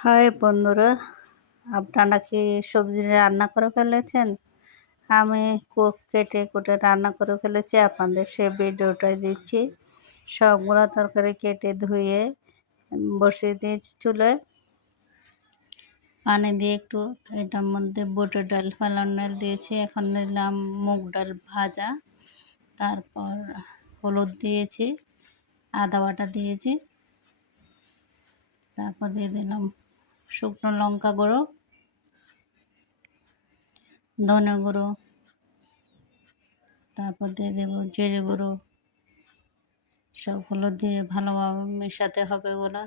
High বন্ধুরা, আপনারা কি সবজি রান্না করে ফেলেছেন? আমি কেটে কুটে রান্না করে ফেলেছি, আপনাদের সে ভিডিওটাই দিচ্ছি। সবগুলো তরকারি কেটে ধুয়ে বসিয়ে দিয়েছি চুলায়, পানি দিয়ে একটু। এটার মধ্যে বুটের ডাল ফেলানো দিয়েছি, এখন দিলাম মুগ ডাল ভাজা, তারপর হলুদ দিয়েছি, আদা বাটা দিয়েছি, তারপর দিয়ে দিলাম শুকনো লঙ্কা গুঁড়ো, ধনে গুঁড়ো, তারপর দিয়ে দেবো জিরে গুঁড়ো। সবগুলো দিয়ে ভালোভাবে মেশাতে হবে। এগুলো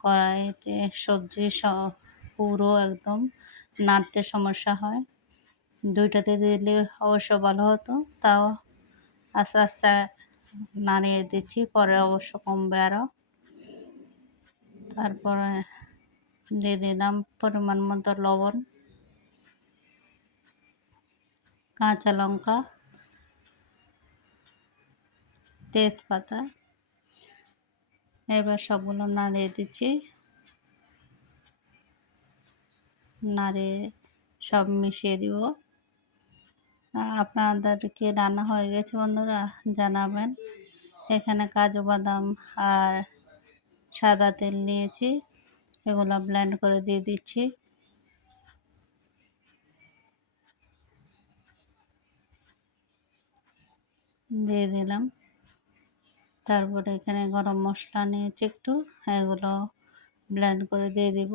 কড়াইতে সবজি পুরো একদম নাড়তে সমস্যা হয়, দুইটাতে দিলে অবশ্য ভালো হতো, তাও আস্তে আস্তে নাড়িয়ে দিচ্ছি, পরে অবশ্য কমবে আরও। তারপরে দিয়ে দিলাম পরিমাণ মতো লবণ, কাঁচা লঙ্কা, তেজপাতা। এবার সবগুলো নাড়িয়ে দিচ্ছি, নাড়িয়ে সব মিশিয়ে দিব। আপনাদের কি রান্না হয়ে গেছে বন্ধুরা? জানাবেন। এখানে কাজু বাদাম আর সাদা তেল নিয়েছি, এগুলো ব্লেন্ড করে দিয়ে দিচ্ছি। দিয়ে দিলাম। তারপরে এখানে গরম মশলা নিয়েছি একটু, এগুলো ব্লেন্ড করে দিয়ে দিব।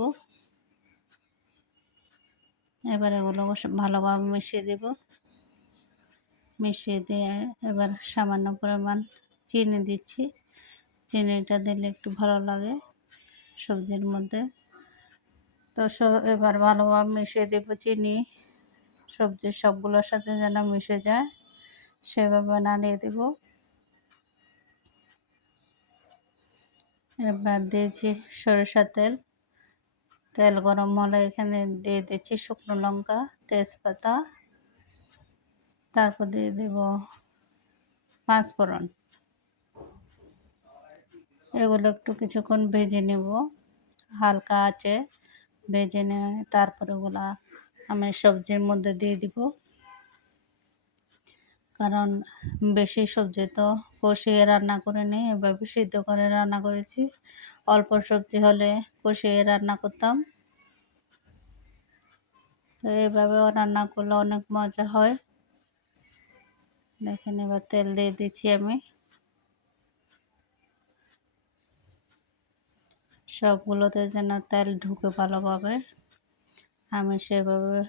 এবার এগুলো ভালোভাবে মিশিয়ে দেব। মিশিয়ে দিয়ে এবার সামান্য পরিমাণ চিনি দিচ্ছি। চিনিটা দিলে একটু ভালো লাগে সবজির মধ্যে। তো এবার ভালোভাবে মিশিয়ে দেব। চিনি সবজির সবগুলোর সাথে যেন মিশে যায়, সেভাবে নাড়িয়ে দেব। এবার দিয়েছি সরিষার তেল। তেল গরম হলে এখানে দিয়ে দিচ্ছি শুকনো লঙ্কা, তেজপাতা, তারপর দিয়ে দেব পাঁচফোড়ন। এগুলো একটু কিছুক্ষণ ভেজে নেব, হালকা আঁচে ভেজে নিয়ে তারপর ওগুলা আমি সবজির মধ্যে দিয়ে দিব। কারণ বেশি সবজি তো কষিয়ে রান্না করে নিই, এভাবে সিদ্ধ করে রান্না করেছি। অল্প সবজি হলে কষিয়ে রান্না করতাম, তো এইভাবেও রান্না করলে অনেক মজা হয়। দেখেন, এবার তেল দিয়ে দিচ্ছি আমি। সবগুলোতে যেন তেল ঢুকে ভালোভাবে, আমি সেভাবে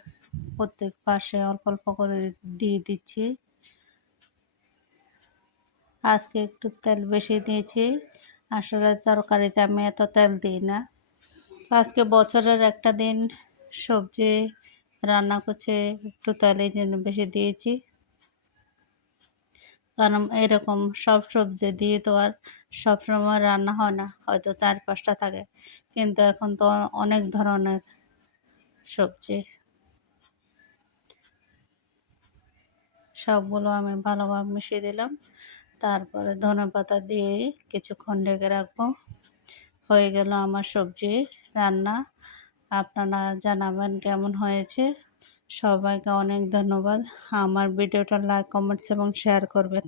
প্রত্যেক পাশে অল্প অল্প করে দিয়ে দিচ্ছি। আজকে একটু তেল বেশি দিয়েছি, আসলে তরকারিতে আমি এত তেল দিই না। আজকে বছরের একটা দিন সবজি রান্না করছে, একটু তেল এই জন্য বেশি দিয়েছি। কারণ এরকম সব সবজি দিয়ে তো আর সবসময় রান্না হয় না, হয়তো 4-5টা থাকে, কিন্তু এখন তো অনেক ধরনের সবজি। সবগুলো আমি ভালোভাবে মিশিয়ে দিলাম, তারপরে ধনেপাতা দিয়ে কিছুক্ষণ ঢেকে রাখবো। হয়ে গেল আমার সবজি রান্না। আপনারা জানাবেন কেমন হয়েছে। সবাইকে অনেক ধন্যবাদ। আমার ভিডিওটা লাইক, কমেন্টস এবং শেয়ার করবেন।